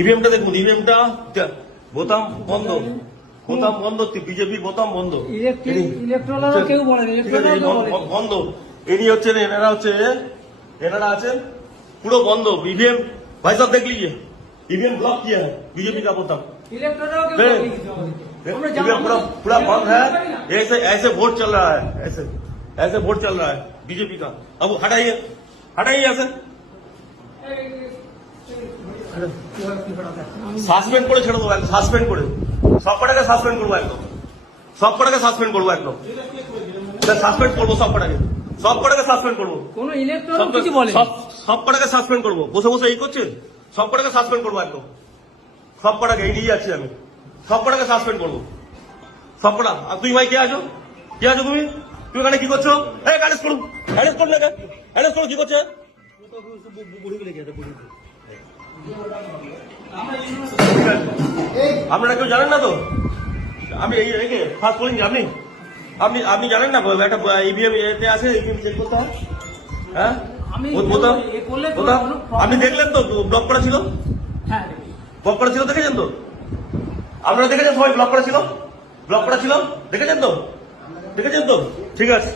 ইভিএমটা দেখুন, ইভিএমটা বোতাম বন্ধ, বোতাম বন্ধ, বিজেপির বোতাম বন্ধ, কেউ বলে বন্ধ। ইনি হচ্ছেন, এনারা আছেন পুরো বন্ধ। ईवीएम भाई साहब देख लीजिए, ईवीएम ब्लॉक किया है बीजेपी का बोतम, ईवीएम पूरा बंद है। ऐसे ऐसे वोट चल रहा है, ऐसे वोट चल रहा है बीजेपी का। अब हटाइए, हटाइए ऐसे সাসপেন্ড করে ছেড়ে দেবো, সাসপেন্ড করে সব কটাকে সাসপেন্ড করবো, একদম সব কটাকে সাসপেন্ড করবো, একদম সাসপেন্ড করবো, সব কটাকে সাসপেন্ড করবো, সব কটাকে সাসপেন্ড করবো। বসে বসে এই করছেন, সব কটাকে সাসপেন্ড করবো, একদম সব কটাকে এই নিয়ে যাচ্ছি আমি, সব কটাকে সাসপেন্ড করবো, সব কটা। আর তুই ভাই কে আছো, কে আছো তুমি? তুমি এখানে কি করছো? এই অ্যারেস্ট করুন, অ্যারেস্ট করুন, অ্যারেস্ট করুন। কি করছে? আপনারা কেউ জানেন না তো? আমি এই ফার্স্ট বলিনি, আপনি জানেন না একটা ইভিএম এতে আছে, ইভিএম চেক করতে হয়। হ্যাঁ, আপনি দেখলেন তো ব্লক করা ছিল, ব্লক করা ছিল, দেখেছেন তো? আপনারা দেখেছেন সবাই? ব্লক করা ছিল, দেখেছেন তো? ঠিক আছে, ঠিক আছে।